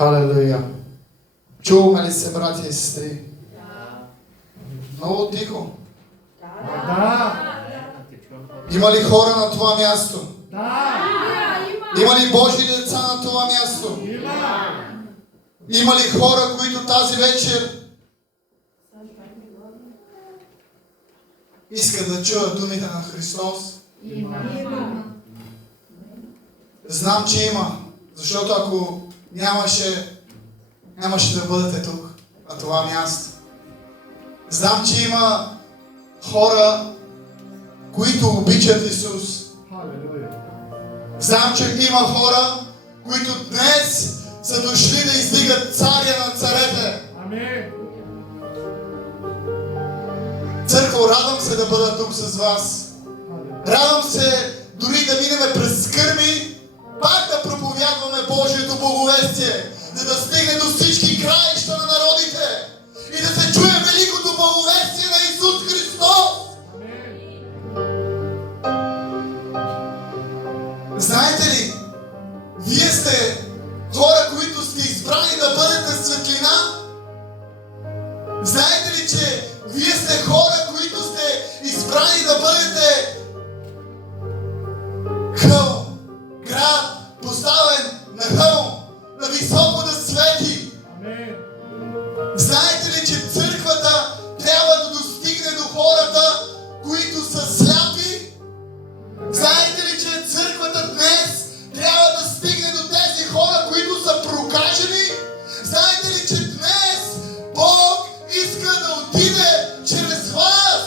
Халелуя! Чуваме ли се, братя и сестри? Много тихо. Има ли хора на това място? Има ли Божи деца на това място? Има ли хора, които тази вечер искат да чуят думите на Христос? Знам, че има. Защото ако нямаше да бъдете тук, на това място. Знам, че има хора, които обичат Исус. Знам, че има хора, които днес са дошли да издигат царя на царете. Църкво, радвам се да бъда тук с вас. Радвам се дори да минеме през скърби, пак да проповядваме Божието благовестие, за да стигне до всички краища на народите и да се чуе великото благовестие на Исус Христос. Знаете ли, вие сте хора, които сте избрани да бъдете светлина. Знаете ли, че вие сте хора, които сте избрани да бъдете хълм, град, поставен на хълм, на високо да свети. Знаете ли, че църквата трябва да достигне до хората, които са сляпи? Знаете ли, че църквата днес трябва да стигне до тези хора, които са прокажени? Знаете ли, че днес Бог иска да отиде чрез вас?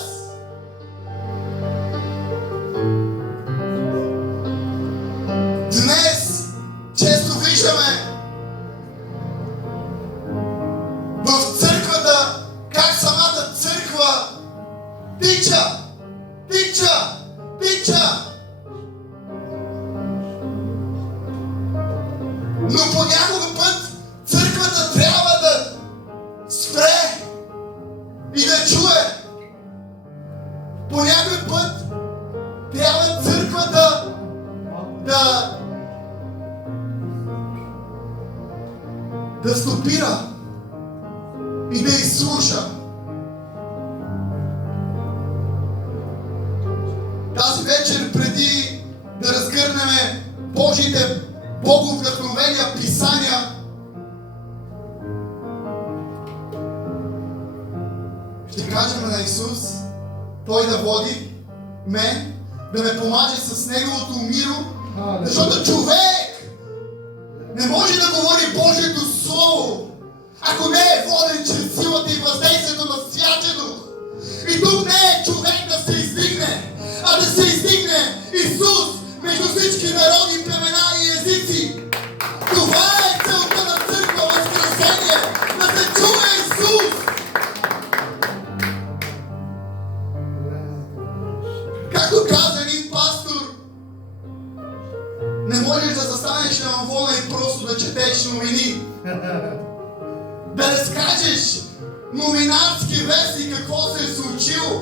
Днес често виждаме в църквата как самата църква тича. Но понякога път църквата трябва да спре и да чуе. Понякога път трябва църквата да стопира и да изслуша. Тази вечер, преди да разгърнем Божите боговдъхновения писания, ще кажем на Исус, Той да води мен, да ме помаже с Неговото миро, защото човек не може да говори Божието Слово, ако не е воден чрез силата и въздействието на Святия Дух. И тук не е човек да се издигне, а да се издигне Исус между всички народи, племена и езици. Това е целта на църква Възкресение, да се чуе Исус. Както каза един пастор, не можеш да застанеш на амвона и просто да четеш новини. Да разкажеш новинарски вести какво се е случило.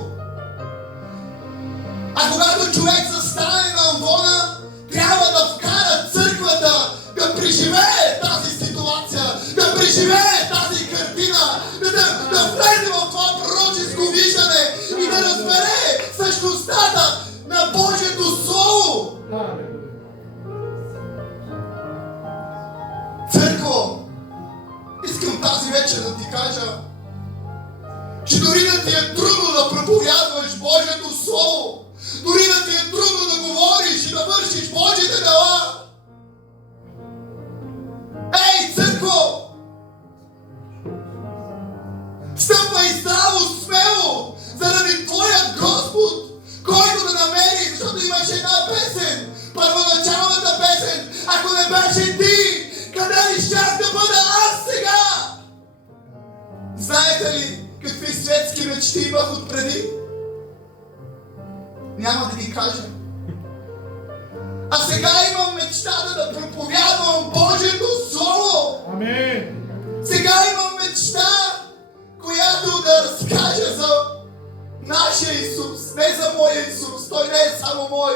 А когато човек застане на амвона, трябва да вкара църквата да преживее тази ситуация, да преживее тази картина, да влезе в това пророческо виждане и да разбере същността на Божието Слово. Църкво, искам тази вечер да ти кажа, че дори да ти е трудно да проповядваш Божието Слово, дори да ти е трудно да говориш и да вършиш Божите дела. Ей, църкво! Стъпвай здраво, смело, заради Твоят Господ, който да намери, защото имаше една песен, първоначалната песен, ако не беше ти, къде ли щях да бъда аз сега? Знаете ли какви светски мечти имах отпреди? Няма да ви кажа. А сега имам мечтата да проповядвам Божието Слово. Амин. Сега имам мечта, която да разкажа за нашия Исус, не за моя Исус. Той не е само мой.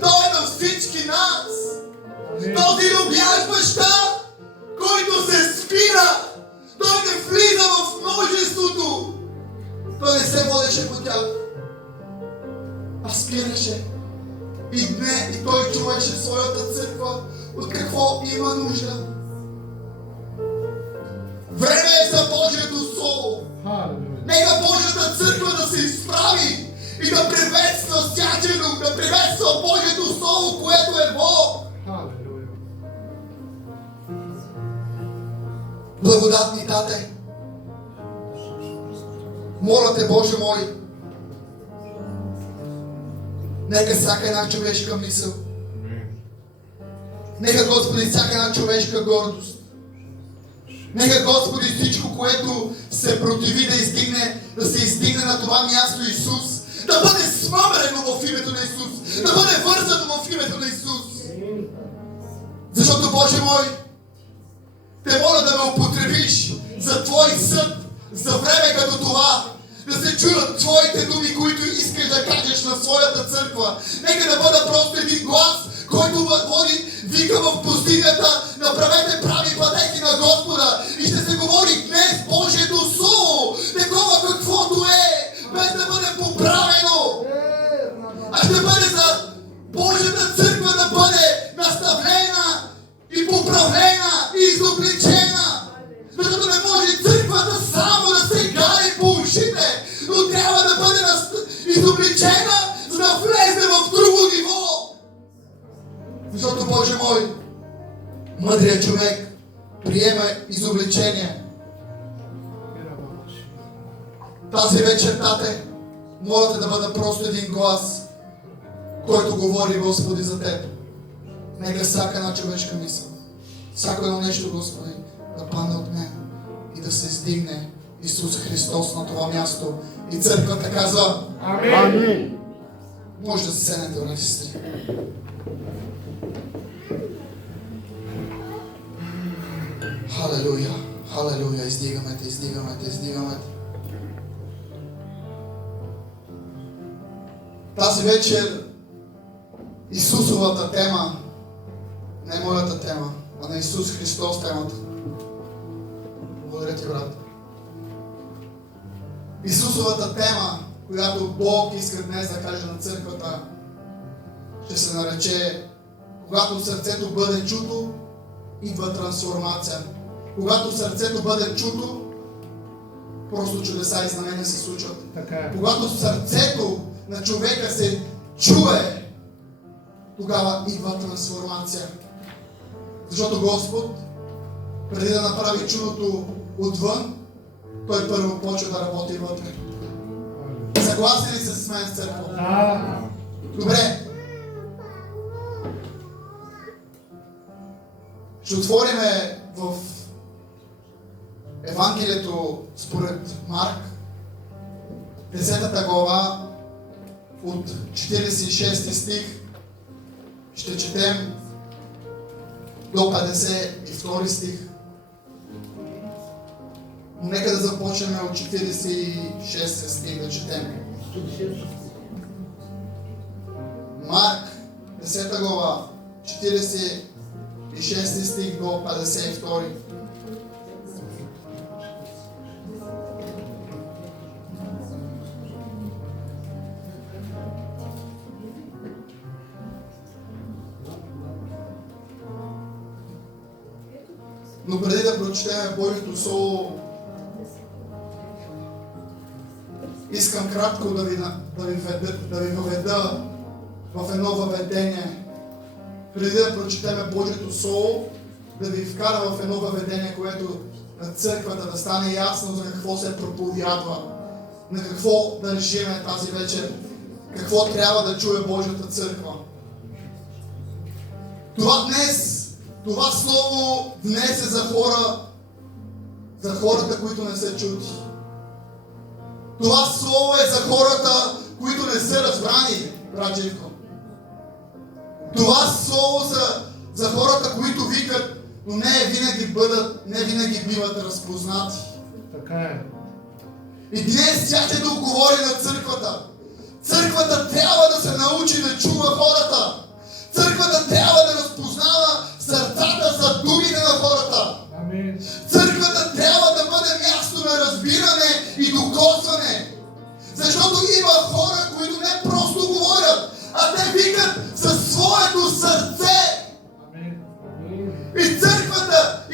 Той е на всички нас. Този любящ баща, който се спира. Той не влиза в множеството. Той не се водеше по тях. А спираше. И той чуваше своята църква от какво има нужда. Време е за Божието Слово. Нека Божията църква да се изправи и да приветства всячено, да приветства Божието Слово, което е Бог. Благодатни Тате, моля Те, Боже мой, нека всяка една човешка мисъл, нека, Господи, всяка една човешка гордост, нека, Господи, всичко, което се противи да се издигне на това място Исус, да бъде смъмрено в името на Исус, да бъде вързано в името на Исус. Защото, Боже мой, Те моля да ме употребиш за Твой съд, за време като това, да се чуят Твоите думи, които искаш да кажеш на своята църква. Нека да бъда просто един глас, който води, вика в пустинята, направете прави пътеки на Господа и ще се говори днес Божието Слово, такова каквото е, без да бъде поправено. А ще бъде за Божията църква да бъде наставлена и поправлена и изобличена. Защото не може църквата само да се гари по ушите, но трябва да бъде изобличена, за да влезе в друго ниво. Защото, Боже мой, мъдрият човек приема изобличение. Тази вечер, Тате, моля Те да бъда просто един глас, който говори, Господи, за Теб. Нека всяка една човешка мисъл, всяко едно нещо, Господи, да падне от мен и да се издигне Исус Христос на това място. И църквата казва: Амин! Може да се седнете, брати и сестри. Халелуя! Халелуя! Издигаме Те, издигаме Те, издигаме Те. Тази вечер Исусовата тема, не моята тема, а на Исус Христос темата. Благодаря Ти, брат. Исусовата тема, която Бог иска днес да каже на църквата, ще се нарече: когато сърцето бъде чуто, идва трансформация. Когато сърцето бъде чуто, просто чудеса и знамения се случват. Когато сърцето на човека се чуе, тогава идва трансформация. Защото Господ, преди да направи чудото отвън, Той първо почва да работи вътре. Съгласни ли са с мен, църква? Добре. Ще отвориме в Евангелието според Марк, 10 глава, от 46 стих. Ще четем до 52 стих. Но нека да започнем от 46 стих да четем. Марк, 10 глава, 46 стих до 52. Но преди да прочетем Божието Слово, искам кратко да ви въведа в едно въведение. Преди да прочетем Божието Слово, да ви вкара в едно въведение, което на църквата да стане ясно за какво се проповядва, на какво да решиме тази вечер, какво трябва да чуе Божията църква. Това Слово днес е за хората, които не са чути. Това Слово е за хората, които не са разбрани, брат Живко. Това Слово за хората, които викат, но не винаги биват разпознати. Така е. И днес тя ще да отговори на църквата. Църквата трябва да се научи да чува хората. Църквата трябва да разпознава сърцата за думите на хората. Амин. Църквата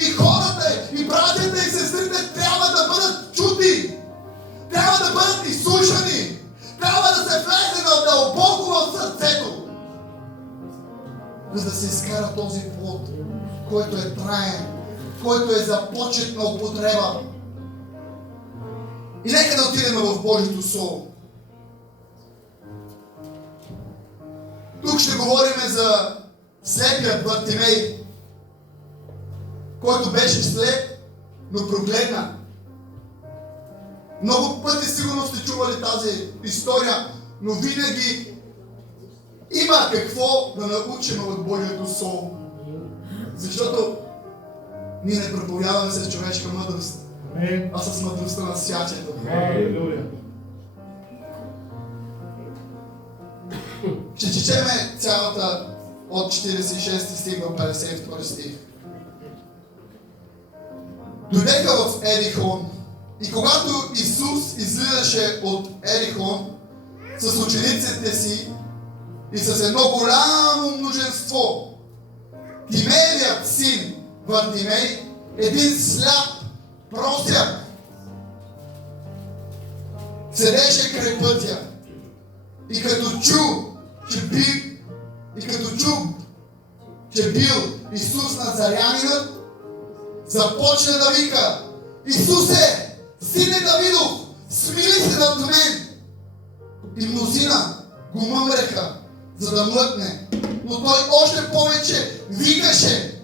и хората, и братята, и сестрите трябва да бъдат чути. Трябва да бъдат изслушани. Трябва да се влезе дълбоко в сърцето, за да се изкара този плод, който е траен, който е за почетна употреба. И нека да отидем в Божието Слово. Тук ще говорим за слепия Бартимей, който беше слеп, но прогледна. Много пъти сигурно сте чували тази история, но винаги има какво да научим от Божието Слово. Защото ние не проповядваме с човешка мъдрост, а с мъдростта на святето. Ще четеме цялата от 46 стих до 52 стих. Дойдеха в Ерихон и когато Исус излизаше от Ерихон с учениците си и с едно голямо множество, Тимеевият син Вартимей, един сляп просяк, седеше край пътя и като чу, че бил Исус Назарянинът, започна да вика: Исусе, сине Давидов, смили се над мен! И мнозина го мъмреха, за да млъкне, но той още повече викаше: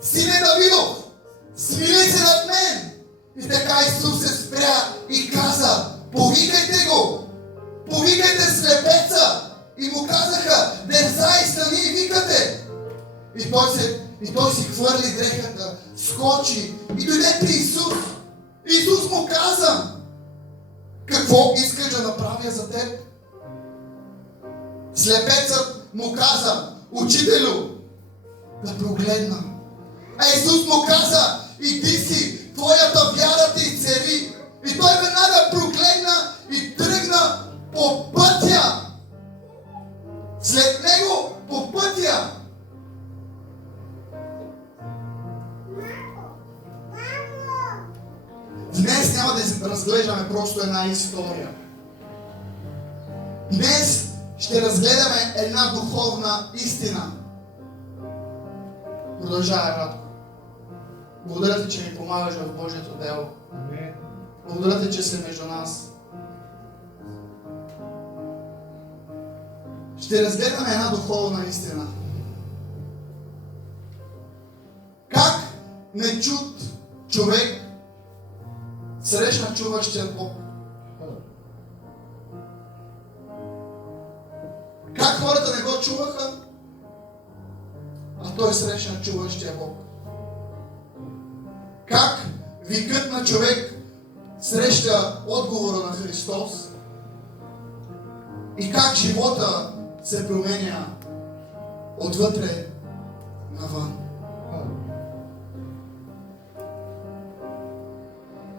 Сине Давидов, смили се над мен! И така Исус се спря и каза: повикайте го! Повикайте слепеца! И му казаха: дерзай, стани и викате! И той си хвърли дрехата, скочи и дойде при Исус. Исус му каза: какво искаш да направя за теб? Слепецът му каза: учителю, да прогледна. А Исус му каза: иди си, твоята вяра те изцели. И той веднага прогледна и тръгна по пътя. След него по пътя. Днес няма да разглеждаме просто една история. Днес ще разгледаме една духовна истина. Продължава, Радко. Благодаря ти, че ми помагаш в Божието дело. Благодаря ти, че си между нас. Ще разгледаме една духовна истина. Как нечут човек срещна чуващия Бог? Как хората не го чуваха, а той срещна чуващия Бог? Как викът на човек среща отговора на Христос? И как живота се променя отвътре навън?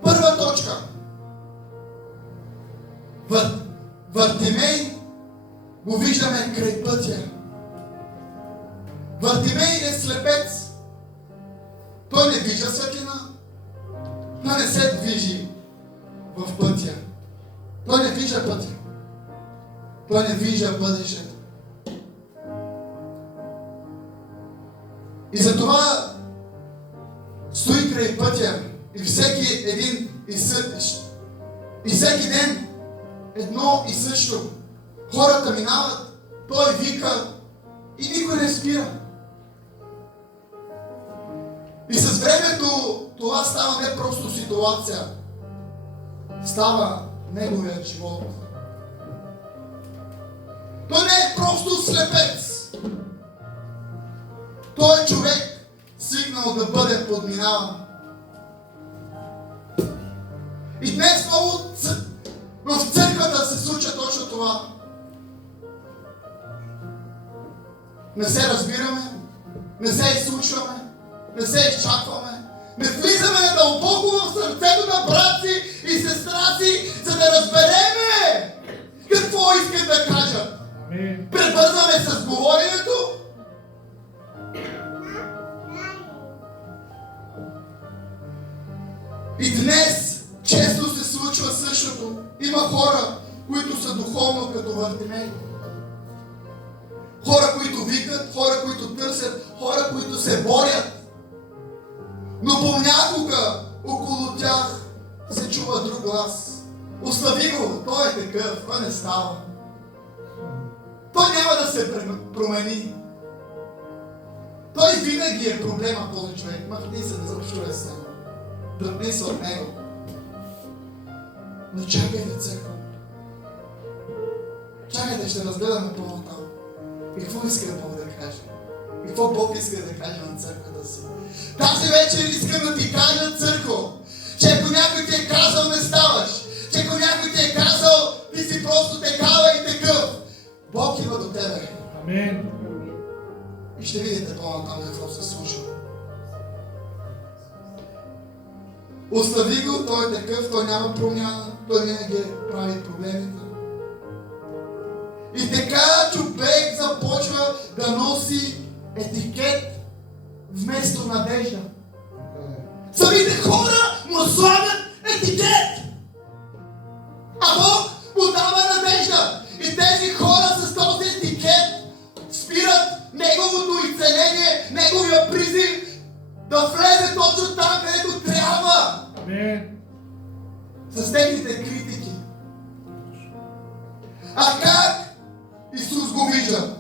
Първа точка. Вартимей го виждаме край пътя. Вартимей е слепец. Той не вижда светлина. Той не се движи в пътя. Той не вижда пътя. Той не вижда бъдещето. И затова стои край пътя и всеки един и всеки ден едно и също. Хората минават, той вика и никой не спира. И с времето това става не просто ситуация, става неговият живот. Той не е просто слепец. Той е човек, свикнал да бъде подминаван. И днес много в църквата се случва точно това. Не се разбираме, не се изслушваме, не се изчакваме, не влизаме дълбоко в сърцето на брат си и сестра си, за да разбереме какво искат да кажат. Пребързваме с говоренето И днес често се случва същото. Има хора, които са духовно като Вартимей. Хора, които викат, хора, които търсят, хора, които се борят. Но понякога около тях се чува друг глас. Остави го, той е такъв, той не става. Той няма да се промени. Той винаги е проблема, този човек. Махни се, да заобщувай с него. Дръпни се от него. Но чакайте, църква. Чакайте, ще разгледаме по-натам. И какво иска Бог да каже? И какво Бог иска да каже на църквата си? Тази вечер искам да ти кажа, църкво, че ако някой ти е казал не ставаш, че ако някой ти е казал ти си просто такава и такъв, Бог идва до тебе. Амин. И ще видите по-натам какво се случва. Остави го, той е такъв, той няма промяна, той винаги прави проблемите. И така човек започва да носи етикет вместо надежда. Самите хора му слагат етикет, а Бог му дава надежда. И тези хора с този етикет спират неговото изцеление, неговия призив да влезе точно там, където трябва. Амин. С техните критики. А как Исус го вижда?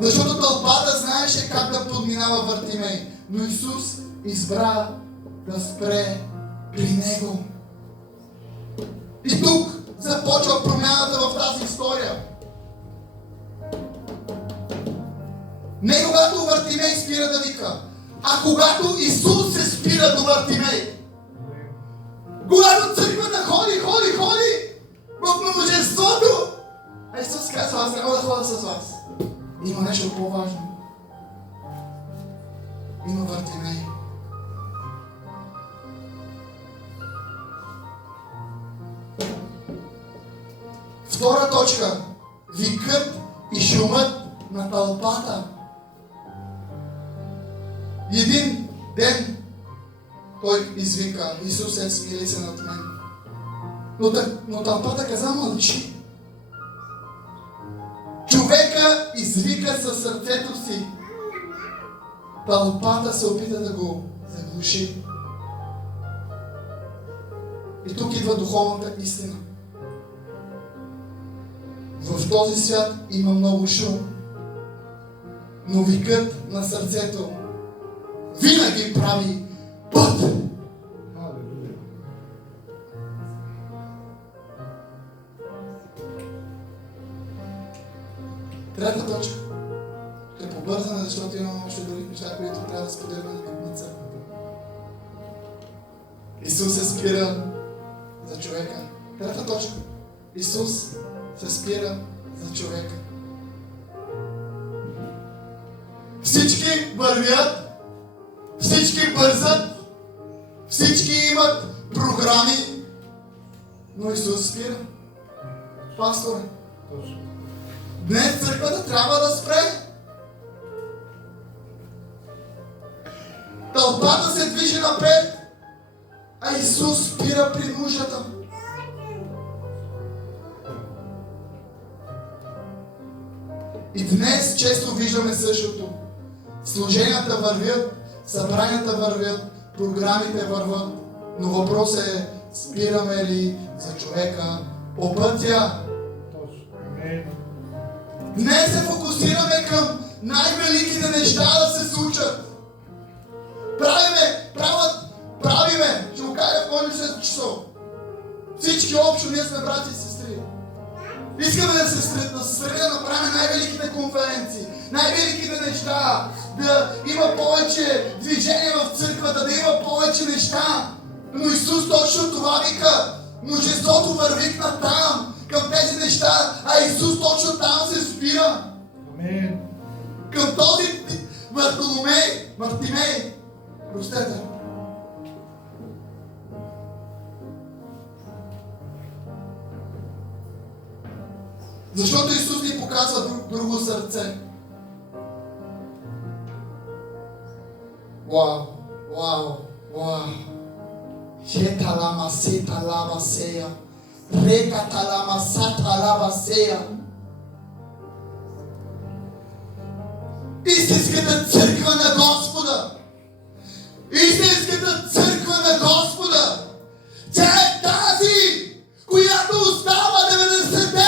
Защото тълпата знаеше как да подминава Вартимей, но Исус избра да спре при него. И тук започва промяната в тази история. Не когато Вартимей спира да вика, а когато Исус се спира до Вартимей. Когато църквата ходи в множеството, а Исус казва, аз няма да ходя с вас. Има нещо по-важно. Има Вартимей. Втора точка. Викът и шумът на тълпата. Един ден той извика, Исусе, смили се над мен. Но тълпата каза, мълчи. Човека извика със сърцето си. Тълпата се опита да го заглуши. И тук идва духовната истина. В този свят има много шум, но викът на сърцето винаги прави път. Трета точка. Ще побързаме, защото имаме още други неща, които трябва да споделяме на църквата. Исус се спира за човека. Трета точка. Исус се спира за човека. Всички вървят, всички бързат, всички имат програми, но Исус спира. Пасторе, днес църквата трябва да спре. Тълпата се движи напред, а Исус спира при нуждата. И днес често виждаме същото. Служенията вървят, събранията вървят, програмите върват, но въпросът е, спираме ли за човека по пътя? Днес се фокусираме към най-великите неща да се случат. Правиме, ще го кажа в моето 6 часов. Всички общо, ние сме брати и сестри. Искаме да се стремим да направим най-великите конференции, най-великите неща, да има повече движение в църквата, да има повече неща. Но Исус точно това вика. Множеството върви на там, към тези неща, а Исус точно там се спира. Амин. Към този Вартимей. Простете. Защото Исус ни показва друго сърце. Вау! Вау, вау. Хеталама сеталава сея. Рекаталама саталава сея. Истинската църква на Господа. Истинската църква на Господа. Тя е тази, която остава 99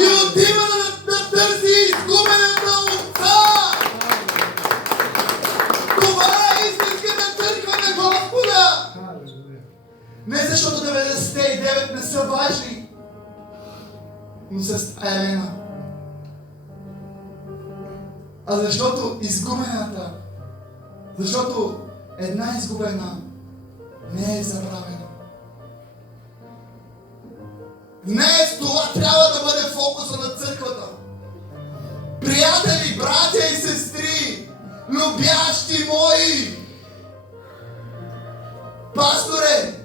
и отива да търси изгубената овца. Това е истинската църква на Господа. Не защото 99 не са важни, но са стаялена. А защото изгубената, защото една изгубена не е забравена. Днес това трябва да бъде фокуса на църквата. Приятели, братя и сестри, любящи мои, пасторе,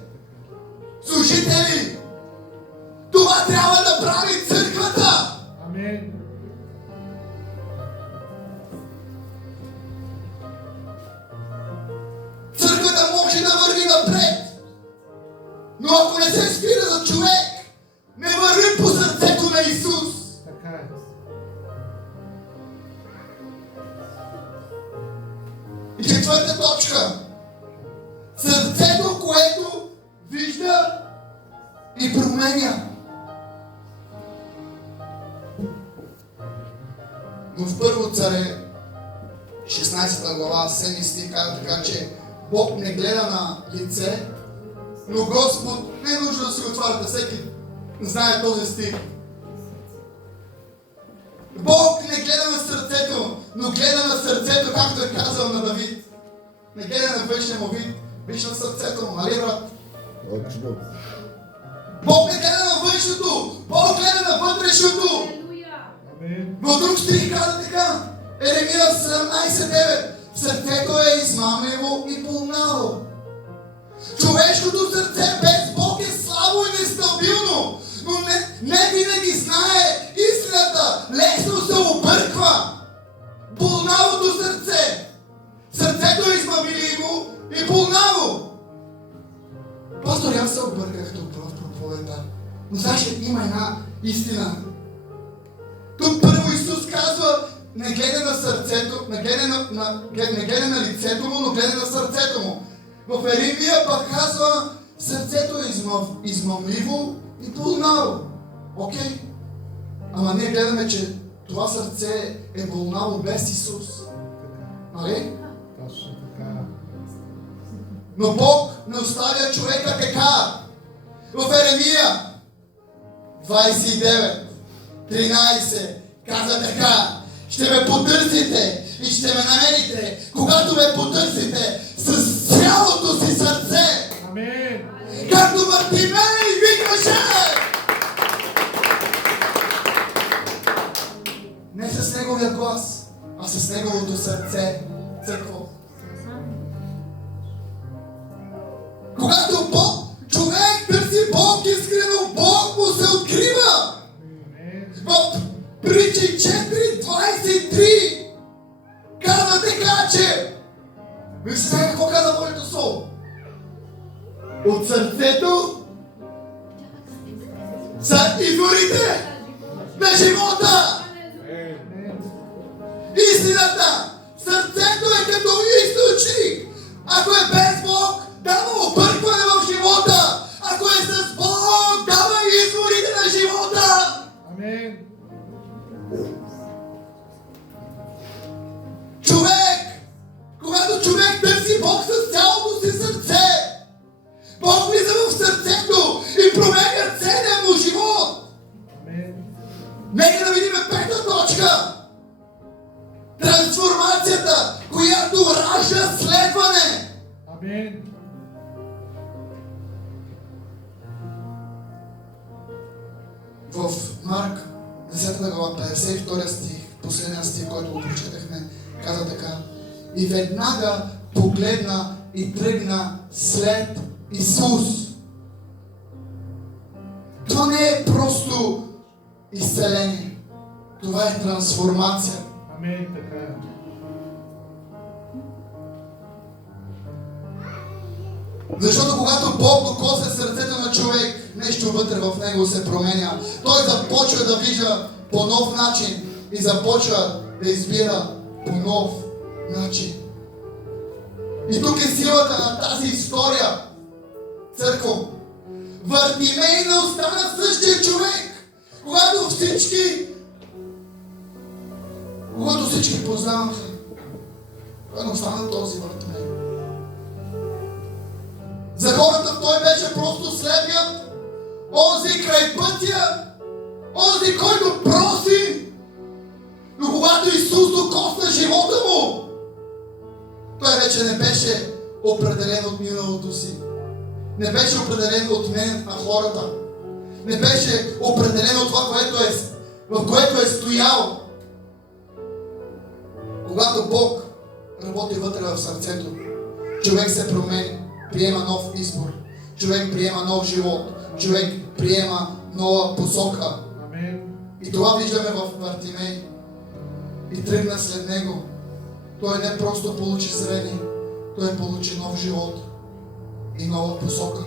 служители, това трябва да прави църквата. Амин. Църквата може да върви напред, но ако не се спира за човек, не върви по сърцето на Исус. Така е. И четвърта точка. Сърцето, което вижда и променя. Но в Първо царе, 16 глава, 7 стих казва така, че Бог не гледа на лице, но Господ, не е нужно да си отваряте, всеки знае този стих. Бог не гледа на сърцето, но гледа на сърцето, както е казал на Давид. Не гледа на външния му вид, виж на сърцето му, нали брат? Бог не гледа на външното, Бог гледа на вътрешното. Но друг стих каза така, Еремия 17:9. Сърцето е измамливо и пълнаво. Човешкото сърце без Бог е слабо и нестабилно, но не винаги знае истината, лесно се обърква. Пълнавото сърце. Сърцето е измамливо и пълнаво. Пастор, аз се обърках тук в проповедта. Но знаеш, има една истина. Тук първо Исус казва, не гледа на сърцето, не гледа на лицето му, но гледа на сърцето му. В Еремия пък казва, сърцето е измамливо и пълнаво. Окей? Ама ние гледаме, че това сърце е пълнаво без Исус. Нали? Точно така. Но Бог не оставя човека така. В Еремия 29:13 каза така: ще ме потърсите и ще ме намерите, когато ме потърсите с цялото си сърце. Амин. Както Бартимей викаше. Не с неговия глас, а с неговото сърце. Църква. Когато човек търси Бог искрено, Бог му се открива. В Притчи 4:23 казва така, че вижте сега какво каза Божието Слово. От сърцето са изворите на живота. Истината. Сърцето е като източник. Ако е без Бог, дава объркване в живота. Ако е с Бог, дава изворите на живота. Амин. Когато човек търси Бог с цялото си сърце, Бог влиза в сърцето и променя целия му живот. Амин. Нека да видим пета точка. Трансформацията, която ражда следване. Амин. В Марк 10 глава 52 стих, последния стих, който го прочетахме, каза така: и веднага погледна и тръгна след Исус. Това не е просто изцеление. Това е трансформация. Амин. Така е. Защото когато Бог докосне сърцето на човек, нещо вътре в него се променя. Той започва да вижда по нов начин и започва да избира по нов начин. И тук е силата на тази история. Църкво. Вартимей не остана същия човек, когато всички познаваха. Той не остана този Вартимей. За хората той беше просто слепият, онзи край пътя, онзи, който проси. Но когато Исус докосна живота му, той вече не беше определен от миналото си. Не беше определен от мнението на хората. Не беше определен от това, в което е стоял. Когато Бог работи вътре в сърцето, човек се промени, приема нов избор. Човек приема нов живот. Човек приема нова посока. И това виждаме в Вартимей. И тръгна след него. Той не просто получи зрение, той получи нов живот и нова посока.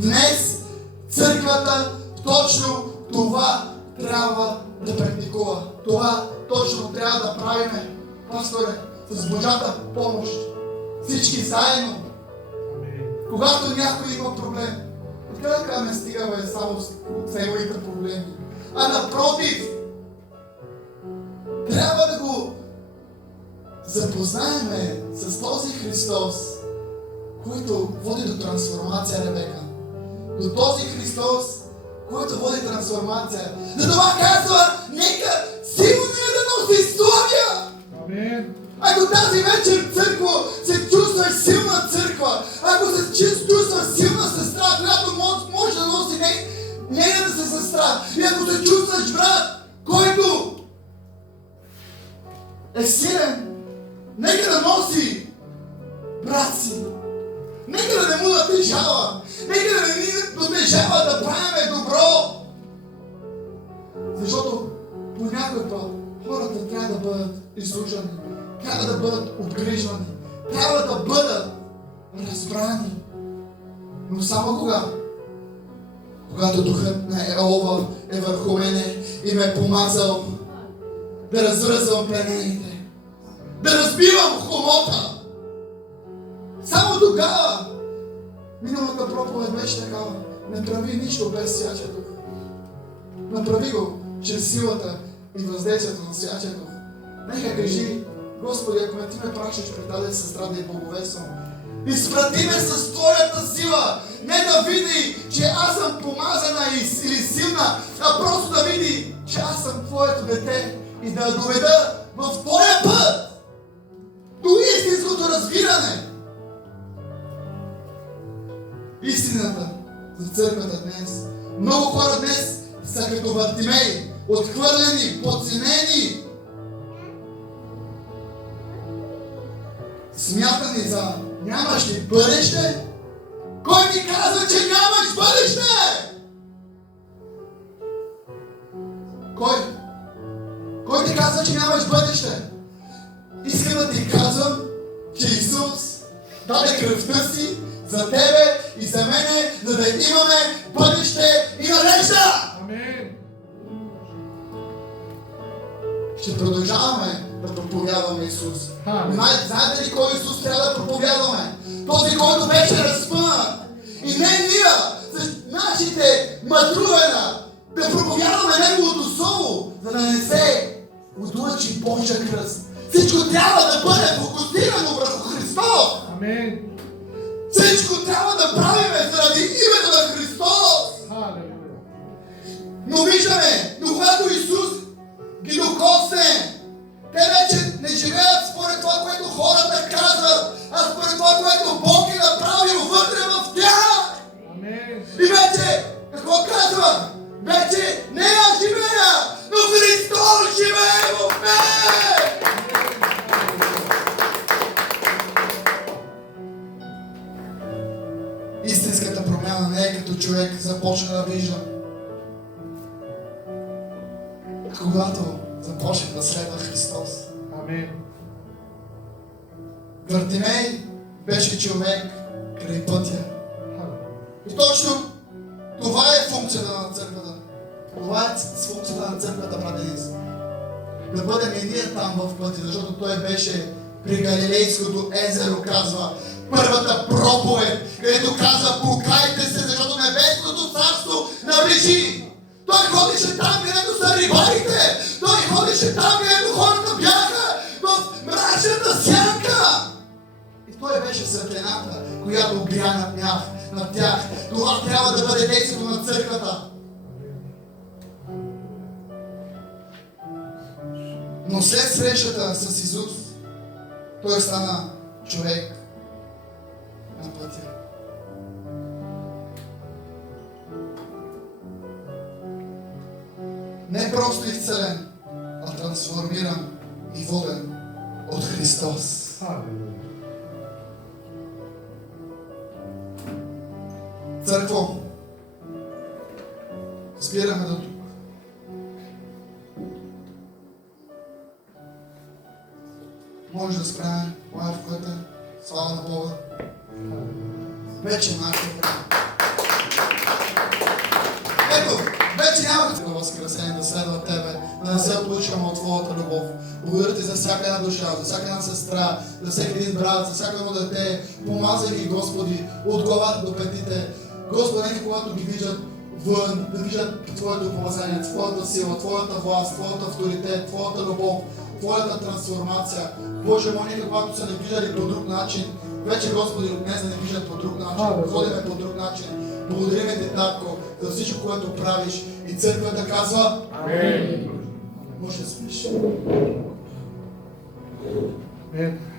Днес църквата точно това трябва да практикува. Това точно трябва да правиме, пасторе, с Божата помощ. Всички заедно. Когато някой има проблем, откъде ме стига само с неговите проблеми. А напротив, трябва да го запознаеме с този Христос, който води до трансформация, Ребека. До този Христос, който води трансформация. Затова казва, нека силният да носи славя! Амин. Ако тази вечер църква се чувстваш силна църква, ако се чувстваш силна сестра, която може да носи нейната си сестра, и ако се чувстваш брат, който е силен, нека да носи брат си. Нека да не му натежава. Нека да не ни натежава да правиме добро. Защото по някой път хората трябва да бъдат изслушани. Трябва да бъдат обгрижвани. Трябва да бъдат разбрани. Но само когато духът на Йehova е върху мене и ме е помазал да развързвам пленените, да разбивам хомота. Само тогава миналата проповед беше такава. Не прави нищо без Святия Дух. Направи го чрез силата и въздействието на Святия Дух. Нека кажи, Господи, ако ме ти ме пращаш пред тази сестра да й благовествам, изпрати ме с Твоята сила. Не да види, че аз съм помазана или силна, а просто да види, че аз съм Твоето дете и да я доведа в Твоя път. До истинското разбиране. Истината за църквата днес. Много хора днес са като Вартимей, отхвърлени, подценени, смятани за нямаш ли бъдеще? Кой ти казва, че нямаш бъдеще? Кой ти казва, че нямаш бъдеще? Искам да ти казвам, че Исус даде кръвта си за тебе и за мене, за да имаме бъдеще и надежда! Амин. Ще продължаваме да проповядваме Исус. Амин. Знаете ли кой Исус трябва да проповядваме? Този, който беше разпънат. И не ние, с нашите мъдрувена, да проповядваме Неговото Слово, за да не се отлъчи Божия кръст. Всичко трябва да бъде фокусирано върху Христос. Амин. Всичко трябва да правиме заради името на Христос. Халелуя. Но виждаме, но когато Исус ги докосне, те вече не живеят според това, което хората казват, а според това, което Бог е направил вътре в тях. Амин. И вече, какво казва? Вече не аз живея, но Христос живее в мен. Истинската промяна не е като човек започне да вижда. Когато започне да следва Христос. Амин. Вартимей беше човек край пътя. И точно това е функцията на църквата. Това е функцията на църквата, брат Денис. Да бъдем и ние там в пътя, защото той беше при Галилейското езеро, казва първата проповед, където казва: покайте се, защото небесното царство наближи. Той ходеше там, където са рибарите. Той ходеше там, където хората бяха в мрачната сянка. И той беше светлината, която огря над тях. Това трябва да бъде действието на църквата. Но след срещата с Исус, той стана човек на пътя. Не просто изцелен, а трансформиран и воден от Христос. Църкво, спираме до тук. Може да спрем, моя в което слава на Бога. Вече нашето време. Ето, вече няма да възкресение да следва Тебе, да не се отлучваме от Твоята любов. Благодаря Ти за всяка една душа, за всяка една сестра, за всеки един брат, за всяко едно дете. Помазай ги, Господи, от главата до петите. Господи, нека когато ги виждат вън, да виждат Твоето помазание, Твоята сила, Твоята власт, Твоята авторитет, Твоята любов, Твоята трансформация. Боже мой, нека когато са не виждали по друг начин, вече, Господи, от днес да не виждат по друг начин, ходиме по друг начин. Благодарим Ти, Татко, за всичко, което правиш. И църквата казва: Амин. Може да спиш. Амин.